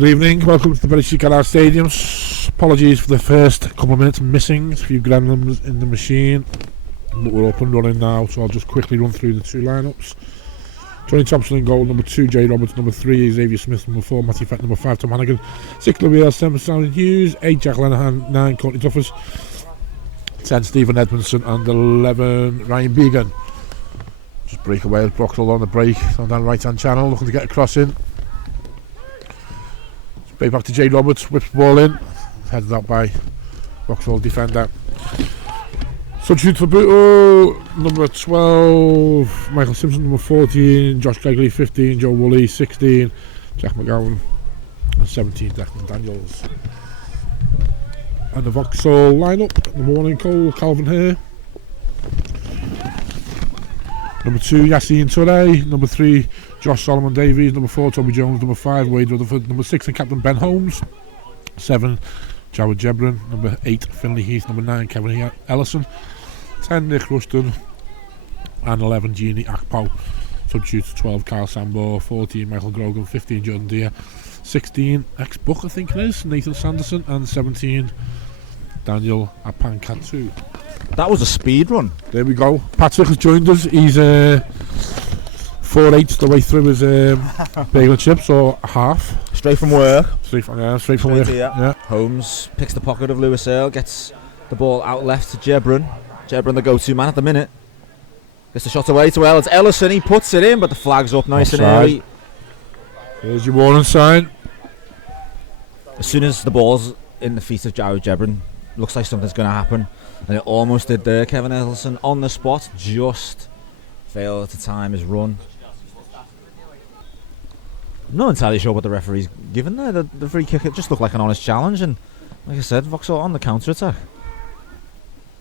Good evening, welcome to the British Garage Stadium. Apologies for the first couple of minutes missing, a few gremlins in the machine, but we're up and running now, so I'll just quickly run through the two lineups. Tony Thompson in goal, number 2 Jay Roberts, number 3 Xavier Smith, number 4 Matty Fett, number 5 Tom Hannigan, 6 Louis L, 7 Simon Hughes, 8 Jack Lenahan, 9 Courtney Duffers, 10 Stephen Edmondson and 11 Ryan Began. Just break away with Vauxhall on the break on that right hand channel, looking to get a cross in. Straight back to Jay Roberts, whips the ball in, headed out by Vauxhall defender. Substitute for Bootle, number 12 Michael Simpson, number 14 Josh Gregory, 15 Joe Woolley, 16 Jack McGowan and 17 Declan Daniels. And the Vauxhall lineup: number 1 in goal Calvin Hare, number 2 Yassine Touré, number 3 Josh Solomon Davies, number 4 Toby Jones, number 5 Wade Rutherford, number 6 and captain Ben Holmes, 7 Jawad Jebron, number 8 Finlay Heath, number 9 Kevin Ellison, 10 Nick Rushton and 11 Jeannie Akpo. Substitutes: 12 Carl Sambo, 14 Michael Grogan, 15 Jordan Deere, 16 ex-Buck I think it is Nathan Sanderson, and 17 Daniel Apankatu. That was a speed run. There we go. Patrick has joined us. He's 4/8 the way through his bagel and chips, or half. Straight from work. Straight from work. Yeah. Holmes picks the pocket of Lewis Earl, gets the ball out left to Jebron. Jebron, the go-to man at the minute. Gets the shot away to Ellis. Ellison, he puts it in, but the flag's up nice and early. There's your warning sign. As soon as the ball's in the feet of Jawad Jebron, looks like something's going to happen. And it almost did there. Kevin Ellison on the spot, just failed to time his run. I'm not entirely sure what the referee's given there. The free kick, it just looked like an honest challenge, and like I said, Vauxhall on the counter-attack.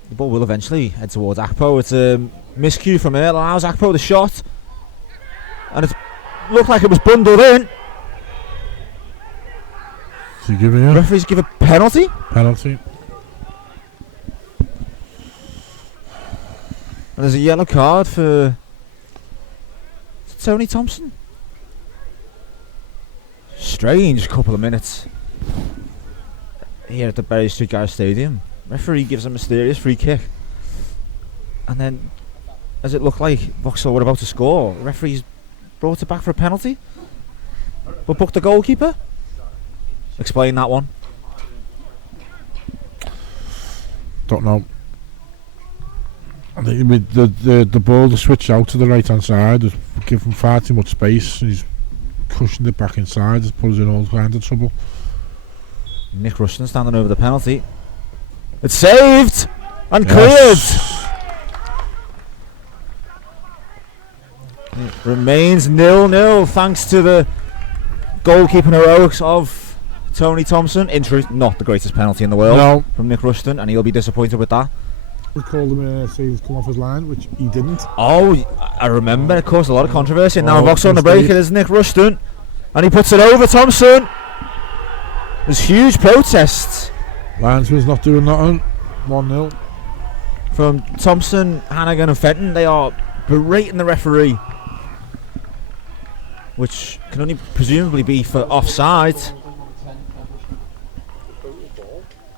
The ball will eventually head towards Akpo. It's a miscue from Earl, allows Akpo the shot, and it looked like it was bundled in. So you give me a referees give a penalty? Penalty. And there's a yellow card for Tony Thompson. Strange couple of minutes here at the Bury Street Garage Stadium. Referee gives a mysterious free kick, and then, as it looked like Vauxhall were about to score, the referee's brought it back for a penalty, but booked the goalkeeper. Explain that one. Don't know. I think with the ball to switch out to the right hand side was given far too much space, and he's cushioned it back inside. It's put us in all kinds of trouble. Nick Rushton standing over the penalty. It's saved and yes. Cleared. It remains 0-0 thanks to the goalkeeping heroics of Tony Thompson. In truth, not the greatest penalty in the world from Nick Rushton, and he'll be disappointed with that. We called him saying he's come off his line, which he didn't. Oh, I remember. It caused a lot of controversy. Now Vauxhall on the break. It is Nick Rushton, and he puts it over Thompson. There's huge protests. Linesman's not doing nothing. 1-0 from Thompson, Hannigan and Fenton. They are berating the referee, which can only presumably be for offside.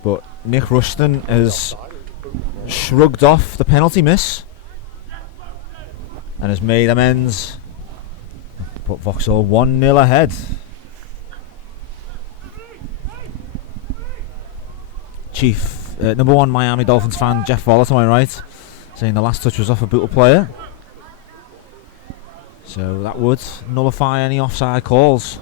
But Nick Rushton has shrugged off the penalty miss and has made amends. Put Vauxhall 1-0 ahead. Chief, number 1 Miami Dolphins fan Jeff Vollett, am I right? Saying the last touch was off a Bootle player. So that would nullify any offside calls.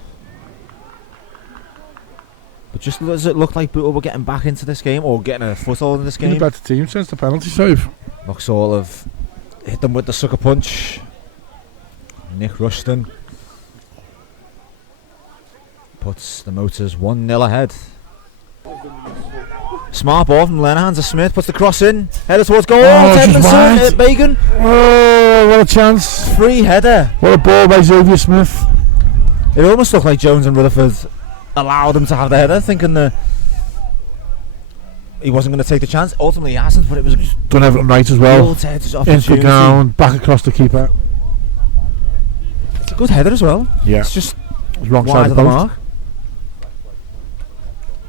But just does it look like Bootle were getting back into this game, or getting a foothold in this game? Been a better team since the penalty save. Vauxhall have hit them with the sucker punch. Nick Rushton puts the Motors 1-0 ahead. Smart ball from Lenahan to Smith, puts the cross in, header towards goal. Edmondson, Bagan. Oh, what a chance! Free header. What a ball by Xavier Smith. It almost looked like Jones and Rutherford allowed him to have the header, thinking that he wasn't going to take the chance. Ultimately, he hasn't, but it was done everything right as well. Into the ground, back across the keeper. It's a good header as well. Yeah, it's just wrong wide side of of the the mark.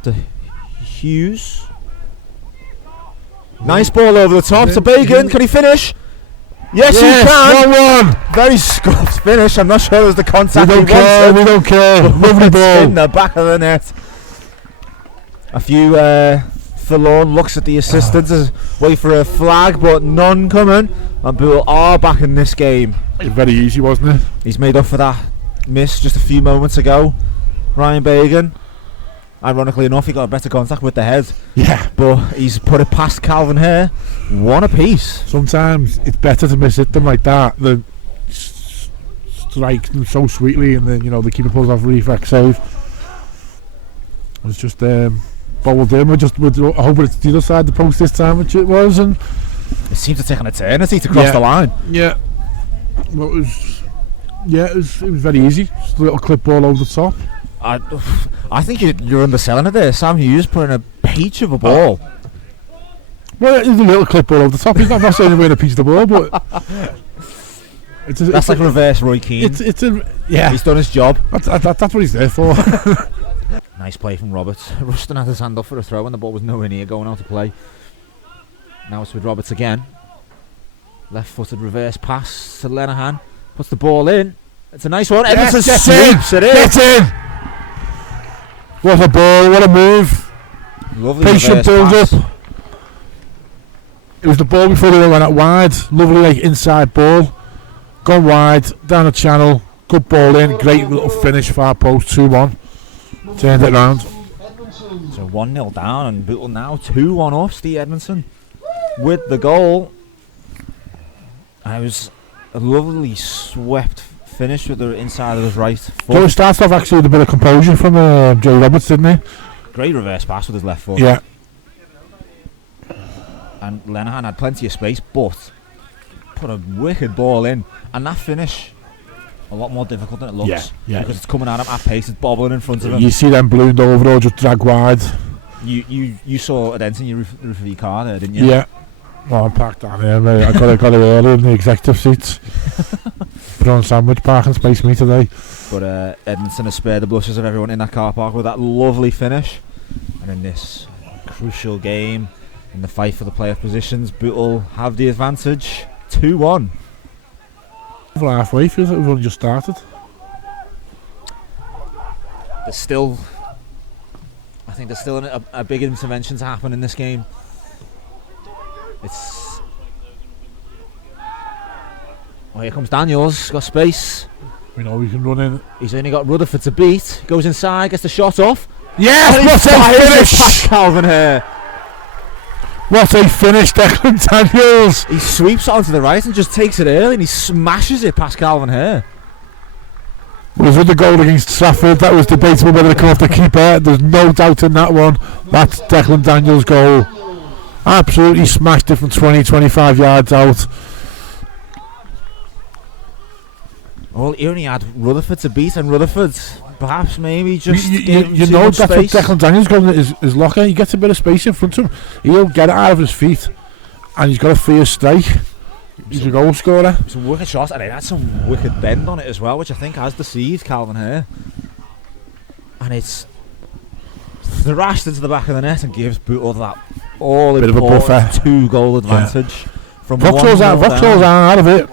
to Hughes. Nice ball over the top to Bagan. Can he finish? Yes, he can. 1-1. Very scuffed finish. I'm not sure there's the contact. We don't care. Lovely ball. In the back of the net. A few forlorn looks at the assistants as wait for a flag, but none coming. And Bootle are back in this game. Very easy, wasn't it? He's made up for that miss just a few moments ago. Ryan Bagan. Ironically enough, he got a better contact with the head. Yeah. But he's put it past Calvin here. One apiece. Sometimes it's better to miss hit them like that than strike them so sweetly, and then the keeper pulls off a reflex save. It's just bowled in. We're hoping it's the other side of the post this time, which it was, and it seems to take an eternity to cross the line. Yeah. Well, it was very easy. Just a little clip ball over the top. I think you're underselling it there. Sam Hughes putting a peach of a ball. Well, it's a little clip ball over the top. He's not saying we're in a piece of the ball, but that's like reverse Roy Keane. He's done his job. That's what he's there for. Nice play from Roberts. Ruston had his hand up for a throw and the ball was nowhere near going out to play. Now it's with Roberts again. Left-footed reverse pass to Lenihan. Puts the ball in. It's a nice one. Edmondson swoops it in. Get in! What a ball, what a move. Lovely patient build up. It was the ball before they went out wide. Lovely inside ball. Gone wide, down the channel. Good ball in. Great little finish, far post, 2-1. Turned it round. So 1-0 down and Bootle now 2-1 up. Steve Edmondson with the goal. And it was a lovely swept finish with the inside of his right foot. So it starts off actually with a bit of composure from Joe Roberts, didn't he? Great reverse pass with his left foot. Yeah. And Lenihan had plenty of space, but put a wicked ball in. And that finish, a lot more difficult than it looks. Yeah. Because it's coming at him at pace, it's bobbling in front of him. You see them ballooned over or just drag wide. You saw a dent in your roof of your car there, didn't you? Yeah. Well, I'm parked down here, mate. I got it early in the executive seats. Put on sandwich parking space me today. But Edmondson has spared the blushes of everyone in that car park with that lovely finish. And in this crucial game, in the fight for the playoff positions, Bootle have the advantage. 2-1. Over halfway, feels like we've only just started. I think there's still a big intervention to happen in this game. Here comes Daniels, got space. We know we can run in. He's only got Rutherford to beat. Goes inside, gets the shot off. Yes, what a finish! Calvin here. What a finish, Declan Daniels! He sweeps it onto the right and just takes it early and he smashes it past Calvin here. Well, with the goal against Trafford, that was debatable whether to come off the keeper. There's no doubt in that one. That's Declan Daniels' goal. Absolutely smashed it from 20-25 yards out. Well, he only had Rutherford to beat, and Rutherford perhaps maybe just you know that's what Declan Daniels got in his locker. He gets a bit of space in front of him. He'll get it out of his feet, and he's got a free strike. He's a goal scorer. It's a wicked shot, and it had some wicked bend on it as well, which I think has deceived Calvin here. And it's thrashed into the back of the net and gives Bootle that all-important 2-goal advantage. From Vauxhall's out of it.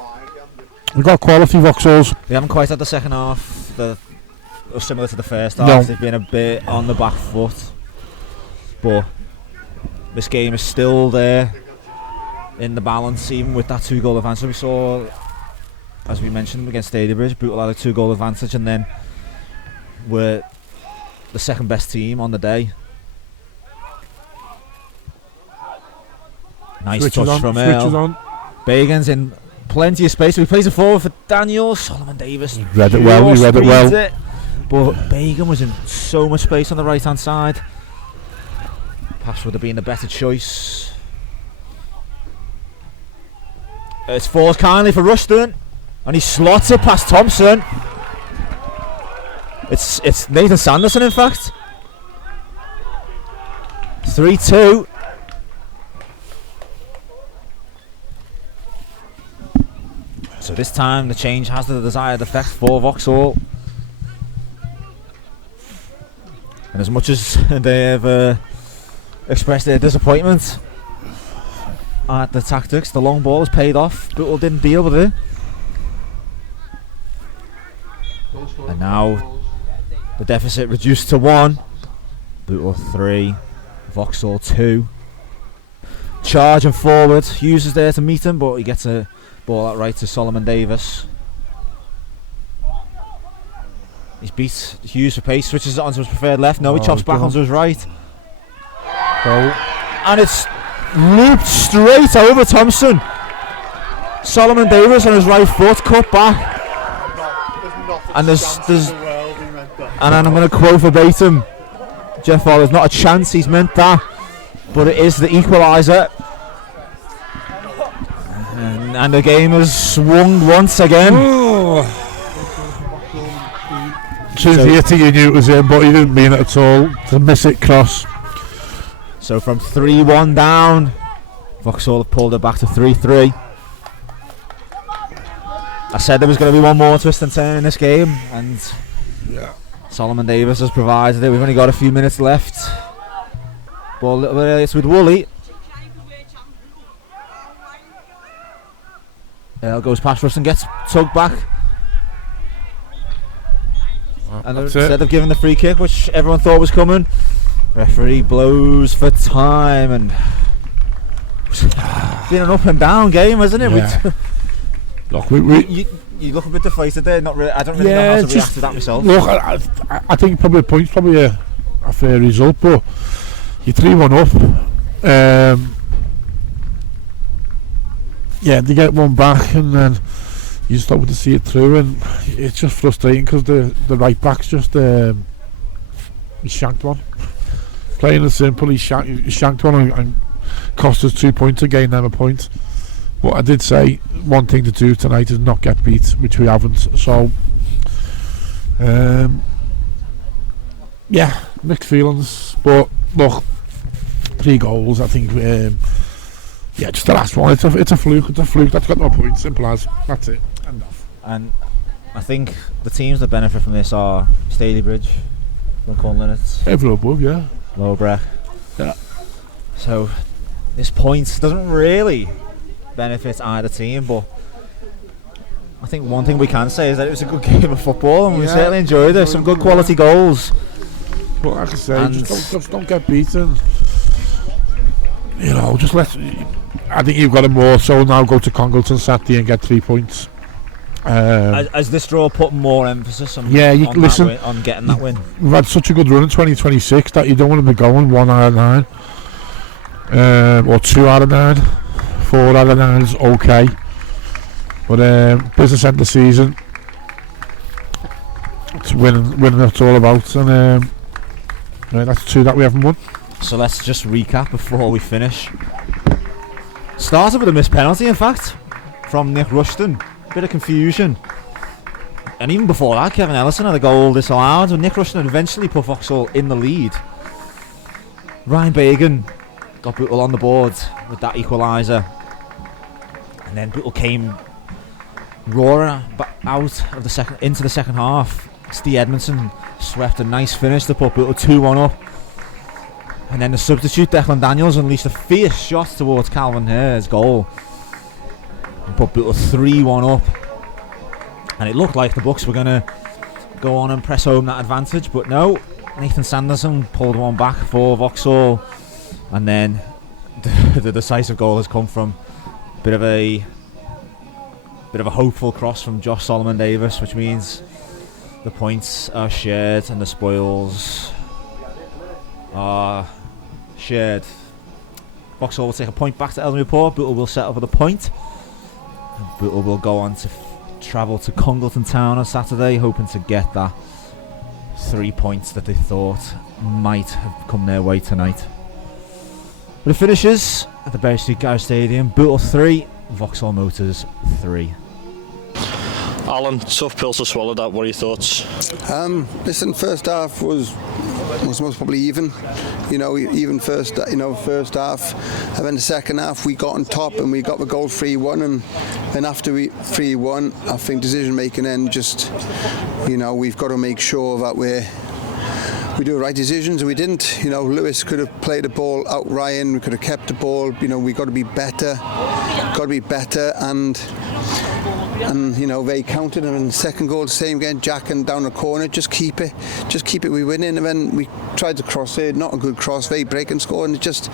We've got quality Vauxhalls. They haven't quite had the second half. Similar to the first half. No. They've been a bit on the back foot. But this game is still there in the balance, even with that 2-goal advantage. We saw, as we mentioned, against Stadiabridge, Bootle had a 2-goal advantage, and then we're the second best team on the day. Nice touch from Earl. Bagan's in plenty of space, so he plays it forward for Daniel. Solomon Davis read it well. But Bagan was in so much space on the right hand side. Pass would have been the better choice. It's forced kindly for Ruston, and he slots it past Thompson. It's Nathan Sanderson, in fact. 3-2. So this time the change has the desired effect for Vauxhall. And as much as they have expressed their disappointment at the tactics, the long ball has paid off. Bootle didn't deal with it. And now the deficit reduced to 1. Bootle 3, Vauxhall 2. Charging forward, Hughes is there to meet him, but he gets a ball out right to Solomon Davis. He's beat Hughes for pace, switches it onto his preferred left. No, he chops back onto his right. And it's looped straight over Thompson. Solomon Davis on his right foot, cut back. And there's and I'm going to quote verbatim, Jeff Hall, there's not a chance he's meant that, but it is the equaliser. And the game has swung once again. He knew it was in, but he didn't mean it at all. To miss it cross. So from 3-1 down, Vauxhall have pulled it back to 3-3. I said there was going to be one more twist and turn in this game, and Solomon Davis has provided it. We've only got a few minutes left. Ball a little bit earlier, it's with Woolley. Earl goes past Russ and gets tugged back. And instead of giving the free kick, which everyone thought was coming, referee blows for time, and it's been an up and down game, hasn't it? Yeah. Look, you look a bit deflated there. Not really. I don't really know how to react to that myself. Look, I think probably a point's probably a fair result, but you're 3-1 up. They get one back, and then you just hope to see it through, and it's just frustrating because the right back's just he shanked one. Plain and simple, he shanked one and cost us 2 points to gain them a point. But I did say one thing to do tonight is not get beat, which we haven't. So, mixed feelings. But look, 3 goals. I think, just the last one. It's a fluke. It's a fluke. That's got no points. Simple as. That's it. Enough. And I think the teams that benefit from this are Stalybridge, Congleton, everyone above, Lowbreck. Yeah. So this point doesn't really benefit either team, but I think one thing we can say is that it was a good game of football, and we certainly enjoyed it. Some good quality goals. But like I say, just don't get beaten. Just let. I think you've got to more so now go to Congleton Saturday and get 3 points. As this draw put more emphasis on on getting that win. We've had such a good run in 2026 that you don't want to be going 1 out of 9 or 2 out of 9. 4 out of 9 is okay, but business end of the season, it's winning it's all about, and that's 2 that we haven't won. So let's just recap before we finish. Started with a missed penalty, in fact, from Nick Rushton. Bit of confusion, and even before that, Kevin Ellison had a goal disallowed, and Nick Rushton eventually put Vauxhall in the lead. Ryan Bagan got Bootle on the board with that equaliser. And then Bootle came roaring out of the into the second half. Steve Edmondson swept a nice finish to put Bootle 2-1 up. And then the substitute Declan Daniels unleashed a fierce shot towards Calvin Hare's goal and put Bootle 3-1 up. And it looked like the Bucks were going to go on and press home that advantage, but no. Nathan Sanderson pulled one back for Vauxhall, and then the decisive goal has come from bit of a hopeful cross from Josh Solomon Davis, which means the points are shared and the spoils are shared. Vauxhall will take a point back to Ellesmere Port. Bootle will settle for the point. And Bootle will go on to travel to Congleton Town on Saturday, hoping to get that 3 points that they thought might have come their way tonight. But it finishes at the Berry Street Garage Stadium. Bootle 3, Vauxhall Motors 3. Alan, tough pill to swallow that. What are your thoughts? Listen, first half was most probably even. Even first half. And then the second half we got on top and we got the goal 3-1, and after we 3-1, I think decision making then just, we've got to make sure that we do the right decisions, and we didn't. You know, Lewis could have played the ball out Ryan. We could have kept the ball. You know, we got to be better. And you know, they counted, and in the second goal, the same again, Jack and down the corner, just keep it, we win in. And then we tried to cross it, not a good cross, they break and score, and it just,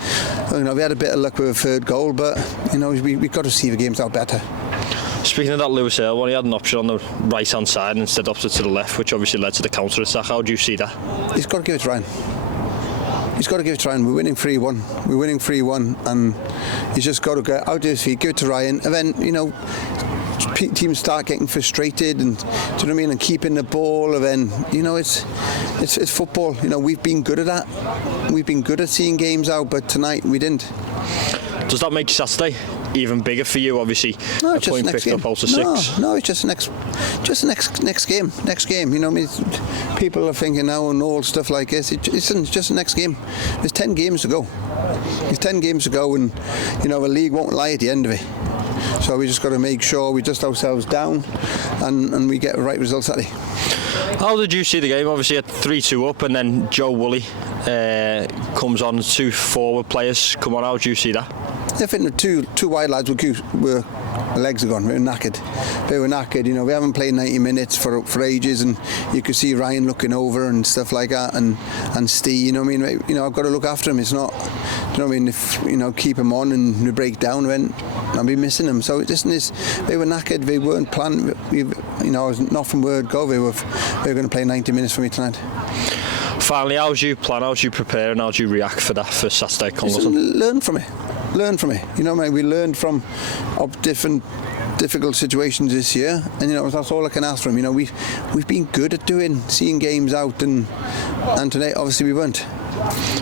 you know, we had a bit of luck with a third goal, but you know, we got to see the games out better. Speaking of that Lewis Earl one, he had an option on the right hand side instead opposite to the left, which obviously led to the counter attack. How do you see that? He's got to give it to Ryan. He's got to give it to Ryan. We're winning 3-1, and he's just got to get out of his feet, give it to Ryan, and then, you know, teams start getting frustrated, and do you know what I mean, and keeping the ball, and then, you know, it's football. You know, we've been good at that. We've been good at seeing games out, but tonight we didn't. Does that make Saturday even bigger for you? Obviously, no, a point picked up out of 6. No, it's just next game. You know, I mean, people are thinking now and all stuff like this. It's just the next game. There's 10 games to go. And you know, the league won't lie at the end of it. So we just got to make sure we dust ourselves down and we get the right results Saturday. How did you see the game? Obviously at 3-2 up, and then Joe Woolley comes on, 2 forward players come on. How do you see that? I think the two wide lads were legs are gone. They were knackered. You know, we haven't played 90 minutes for ages, and you could see Ryan looking over and stuff like that, and Steve. You know what I mean? You know, I've got to look after him. It's not. You know what I mean? If you know, keep him on and we break down, then I'll be missing him. So it just is. They were knackered. They weren't planned. You know, not from word go. They were going to play 90 minutes for me tonight. Finally, how do you plan? How do you prepare? And how do you react for that for Saturday at Congleton? Learn from it. You know, we learned from different difficult situations this year, and you know, that's all I can ask from. You know, we've been good at seeing games out, and today obviously we weren't.